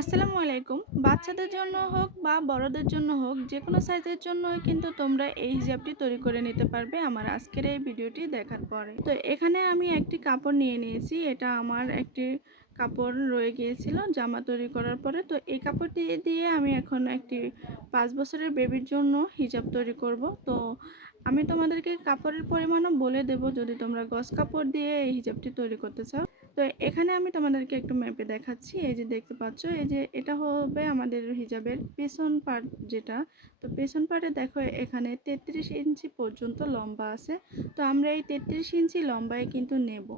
আসসালামু আলাইকুম। বাচ্চাদের জন্য হোক বা বড়দের জন্য হোক যে কোনো সাইজের জন্য কিন্তু তোমরা এই হিজাবটি তৈরি করে নিতে পারবে আমার আজকের এই ভিডিওটি দেখার পরে। তো এখানে আমি একটি কাপড় নিয়ে নিয়েছি, এটা আমার একটি কাপড় রয়ে গিয়েছিল জামা তৈরি করার পরে। তো এই কাপড় দিয়ে দিয়ে আমি এখন একটি পাঁচ বছরের বেবির জন্য হিজাব তৈরি করব। তো আমি তোমাদেরকে কাপড়ের পরিমাণও বলে দেব যদি তোমরা গস কাপড় দিয়ে এই হিজাবটি তৈরি করতে চাও। তো এখানে আমি তোমাদেরকে একটু ম্যাপে দেখাচ্ছি। এই যে দেখতে পাচ্ছ, এই যে এটা হবে আমাদের হিজাবের পেছন পার্ট যেটা। তো পেছন পার্টে দেখো, এখানে তেত্রিশ ইঞ্চি পর্যন্ত লম্বা আছে। তো আমরা এই তেত্রিশ ইঞ্চি লম্বায় কিন্তু নেব।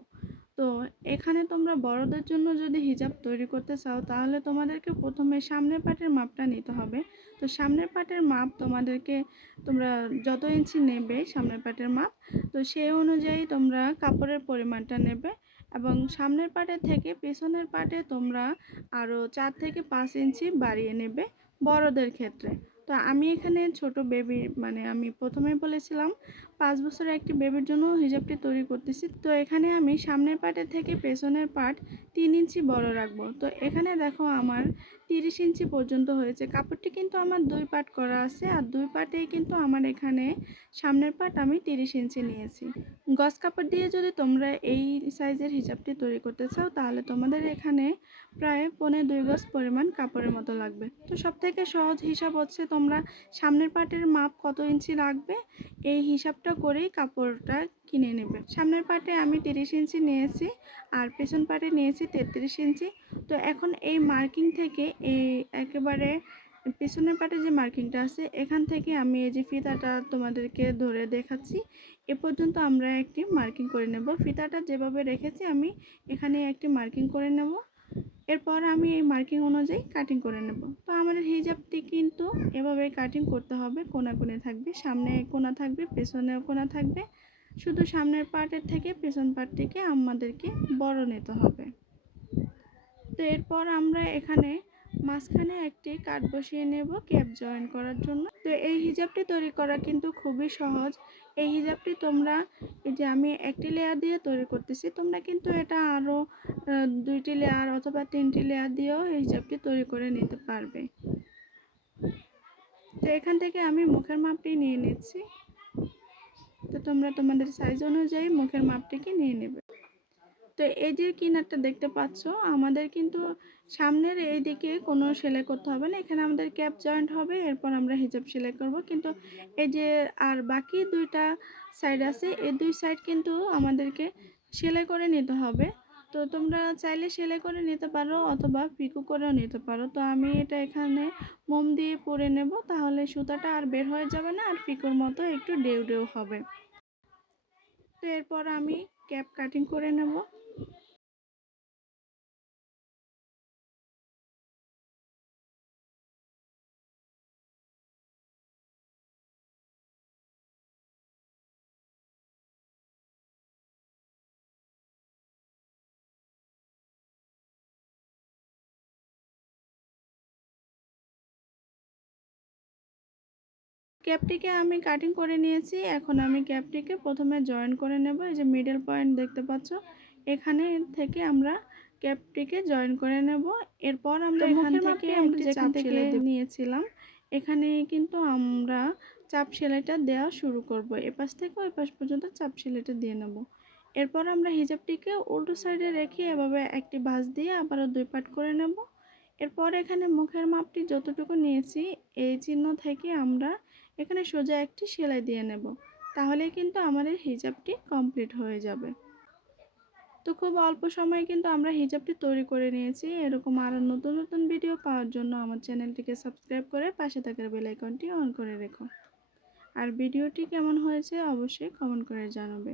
তো এখানে তোমরা বড়দের জন্য যদি হিজাব তৈরি করতে চাও, তাহলে তোমাদেরকে প্রথমে সামনের পাটের মাপটা নিতে হবে। তো সামনের পাটের মাপ তোমাদেরকে তোমরা যত ইঞ্চি নেবে সামনের পাটের মাপ তো সেই অনুযায়ী তোমরা কাপড়ের পরিমাণটা নেবে। এবং সামনের পাটে থেকে পেছনের পাটে তোমরা আরও চার থেকে পাঁচ ইঞ্চি বাড়িয়ে নেবে বড়দের ক্ষেত্রে। তো আমি এখানে ছোট বেবি মানে আমি প্রথমে বলেছিলাম, পাঁচ বছরের একটি বেবির জন্য হিজাবটি তৈরি করতেছি। তো এখানে আমি সামনের পাটের থেকে পেছনের পাট তিন ইঞ্চি বড় রাখব। তো এখানে দেখো আমার তিরিশ ইঞ্চি পর্যন্ত হয়েছে। কাপড়টি কিন্তু আমার দুই পাট করা আছে আর দুই পাটেই কিন্তু আমার এখানে সামনের পাট আমি তিরিশ ইঞ্চি নিয়েছি। গস কাপড় দিয়ে যদি তোমরা এই সাইজের হিসাবটি তৈরি করতে চাও, তাহলে তোমাদের এখানে প্রায় পনে দুই গজ পরিমাণ কাপড়ের মতো লাগবে। তো সব থেকে সহজ হিসাব হচ্ছে তোমরা সামনের পাটের মাপ কত ইঞ্চি লাগবে? এই হিসাবটা করেই কাপড়টা কিনে নেবে। সামনের পাটে আমি তিরিশ ইঞ্চি নিয়েছি আর পেছন পাটে নিয়েছি তেত্রিশ ইঞ্চি। তো এখন এই মার্কিং থেকে এই একেবারে পেছনের পাটে যে মার্কিংটা আছে, এখান থেকে আমি এই যে ফিতাটা তোমাদেরকে ধরে দেখাচ্ছি, এ পর্যন্ত আমরা একটি মার্কিং করে নেব। ফিতাটা যেভাবে রেখেছি আমি এখানে একটি মার্কিং করে নেব। এরপর আমি এই মার্কিং অনুযায়ী কাটিং করে নেব। তো আমাদের হিজাবটি কিন্তু এভাবে কাটিং করতে হবে কোনা কোণে থাকবে, সামনে কোনা থাকবে পেছনে কোনা থাকবে। শুধু সামনের পার্টের থেকে পেছন পার্টটিকে আমাদেরকে বড় নিতে হবে। তো এরপর আমরা এখানে মাঝখানে একটি কাঠ বসিয়ে নেব ক্যাপ জয়েন করার জন্য। তো এই হিজাবটি তৈরি করা কিন্তু খুবই সহজ। এই হিজাবটি তোমরা, এই যে আমি একটি লেয়ার দিয়ে তৈরি করতেছি, তোমরা কিন্তু এটা আরও দুইটি লেয়ার অথবা তিনটি লেয়ার দিয়েও এই হিজাবটি তৈরি করে নিতে পারবে। তো এখান থেকে আমি মুখের মাপটি নিয়ে নিচ্ছি। তো তোমরা তোমাদের সাইজ অনুযায়ী মুখের মাপটিকে নিয়ে নেবে। তো এই যে কিনারটা দেখতে পাচ্ছ, আমাদের কিন্তু সামনের এই দিকে কোনো সেলাই করতে হবে না। এখানে আমাদের ক্যাপ জয়েন্ট হবে, এরপর আমরা হিজাব সেলাই করব। কিন্তু এই যে আর বাকি দুইটা সাইড আছে, এই দুই সাইড কিন্তু আমাদেরকে সেলাই করে নিতে হবে। তো তোমরা চাইলে সেলাই করে নিতে পারো অথবা পিকো করেও নিতে পারো। তো আমি এটা এখানে মোম দিয়ে পরে নেব, তাহলে সুতাটা আর বের হয়ে যাবে না, আর পিকোর মতো একটু ডেউ ডেউ হবে। তো এরপর আমি ক্যাপ কাটিং করে নেব। ক্যাপটিকে আমি কাটিং করে নিয়েছি। এখন আমি ক্যাপটিকে প্রথমে জয়েন করে নেব। এই যে মিডল পয়েন্ট দেখতে পাচ্ছ এখানে থেকে আমরা ক্যাপটিকে জয়েন করে নেব। এরপর আমরা এখান থেকে আমরা যেখান থেকে নিয়েছিলাম। এখানে কিন্তু আমরা চাপ সেলাইটা দেওয়া শুরু করব। এপাশ থেকে ওই পাশ পর্যন্ত চাপ সেলাইটা দিয়ে নেব। এরপর আমরা হিজাবটিকে উল্টো সাইডে রেখে এভাবে একটি ভাঁজ দিয়ে আবারও দুই পাট করে নেব। এরপর এখানে মুখের মাপটি যতটুকু নিয়েছি এই চিহ্ন থেকে আমরা এখানে সোজা একটি সেলাই দিয়ে নেব। তাহলে কিন্তু আমাদের হিজাবটি কমপ্লিট হয়ে যাবে। তো খুব অল্প সময়ে কিন্তু আমরা হিজাবটি তৈরি করে নিয়েছি। এরকম আরও নতুন নতুন ভিডিও পাওয়ার জন্য আমার চ্যানেলটিকে সাবস্ক্রাইব করে পাশে থাকার বেলাইকনটি অন করে রেখো। আর ভিডিওটি কেমন হয়েছে অবশ্যই কমেন্ট করে জানাবে।